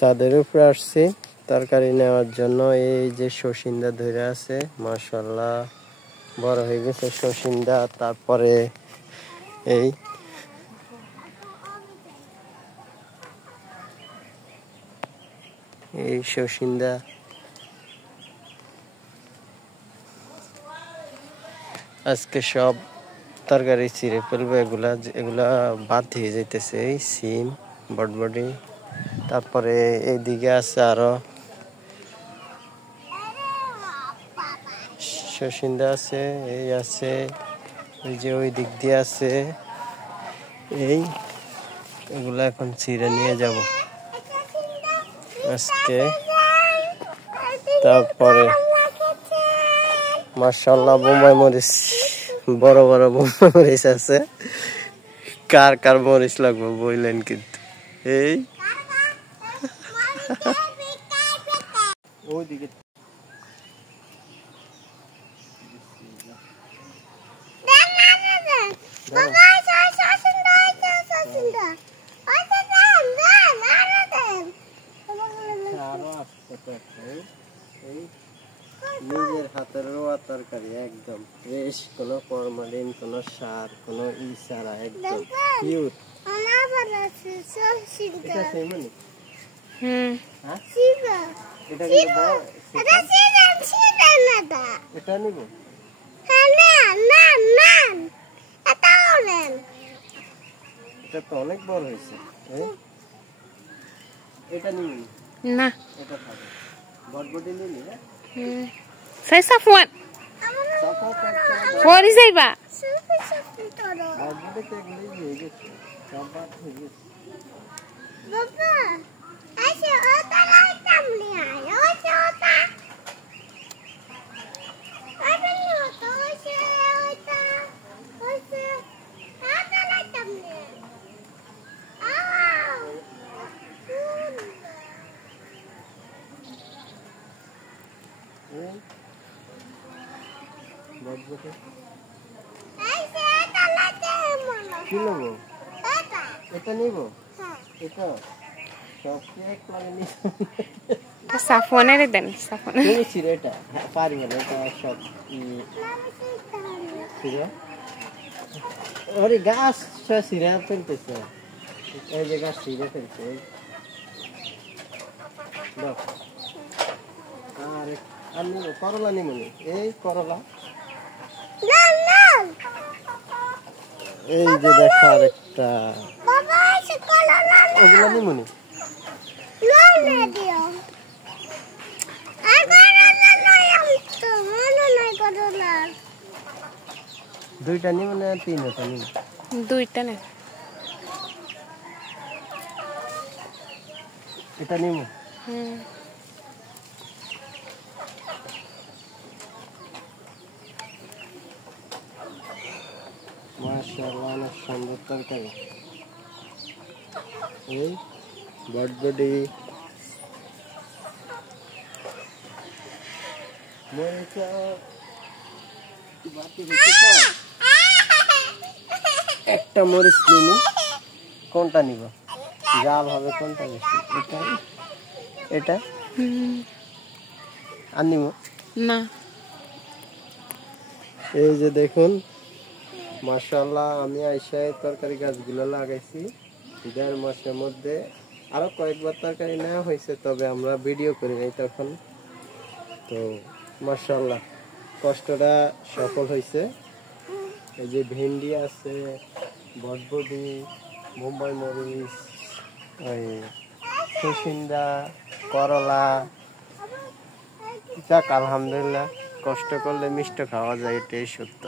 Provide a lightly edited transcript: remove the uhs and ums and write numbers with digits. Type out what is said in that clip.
ছাদের উপরে আসছি তরকারি নেওয়ার জন্য। এই যে শশিন্দা ধরে আছে, মাশাআল্লাহ বড় হয়ে গেছে শশিন্দা। তারপরে এই শশিন্দা আজকে সব তরকারি চিড়ে ফেলবো। এগুলা বাদ হয়ে যাইতেছে। এই সিম, বটবটি, তারপরে এইদিকে আছে আরো শশিন্দা আছে, এই আছে, ওই যে ওই দিক দিয়ে আছে। এগুলা এখন ছিঁড়ে নিয়ে যাব আজকে। তারপরে মাশাআল্লাহ বোম্বাই মরিচ, বড় বড় বোম্বাই মরিচ আছে। কার কার মরিচ লাগবে বললেন কিন্তু। এই ওইদিকে নিজের হাতের রোয়া তরকারি, একদম ফ্রেশ, কোনো ফরমালিন, কোনো সার, কোনো ছাড়া, একদম পিওর। এটা সেমনি এটা নিব। এটা তো অনেক বড় হয়েছে। এটা নিবি না, এটা খাবে। বটবটি নিবি না? Saya Safwan. Pori যাইবা? বটবটি তো এগুলোই হয়ে গেছে, সব বাদ হয়ে গেছে। বাবা, আইসে ওটা লাইটাম নিয়ে আয়, ওটা ওটা। আরে ওটা ওইসে ওটা, ওইসে ওটা লাইটাম নিয়ে। আও। বটবটি আইসে ওটা লাইটাম মনে। কি নেব? এটা। এটা নিব। হ্যাঁ। এটা সব এক লাগে নি। Safwanere দেন, Safwan. তুমি ছিড়ে এটা পারবে না, এটা সব ছিড়ে। ওরে গাছ ছিড়ে ফেলতেছে, এই যে গাছ ছিড়ে ফেলছে। আর নিব করলা, নিমনি এই করলা। এই যে দেখা আরেকটা, বাবা এসে করলা না। ওগুলা নিমনি। লাল দিও। আর করলা নাই তো, মনে নাই করলা। দুইটা নিব না তিনটা নিব? দুইটা না। এটা নিব। মাশাআল্লাহ অনেক সুন্দর তরকারি। এই বটবটি, মরিচা বাতি দিতে তো একটা মরিচ নিবি। কোনটা নিব? জাল হবে কোনটা বেশি? এটা এটা আর নিব না। এই যে দেখুন মাশাআল্লাহ, আমি আইসায় তরকারি গাছগুলো লাগাইছি 1.5 মাসের মধ্যে। আরো কয়েকবার তরকারি নেওয়া হয়েছে, তবে আমরা ভিডিও করি নাই তখন। তো মাশাআল্লাহ কষ্টটা সফল হয়েছে। এই যে ভেন্ডি আছে, বটবটি, বোম্বাই মরিচ, ওই শশিন্দা, করলা। যাক আলহামদুলিল্লাহ, কষ্ট করলে মিষ্টি খাওয়া যায়, এটাই সত্য।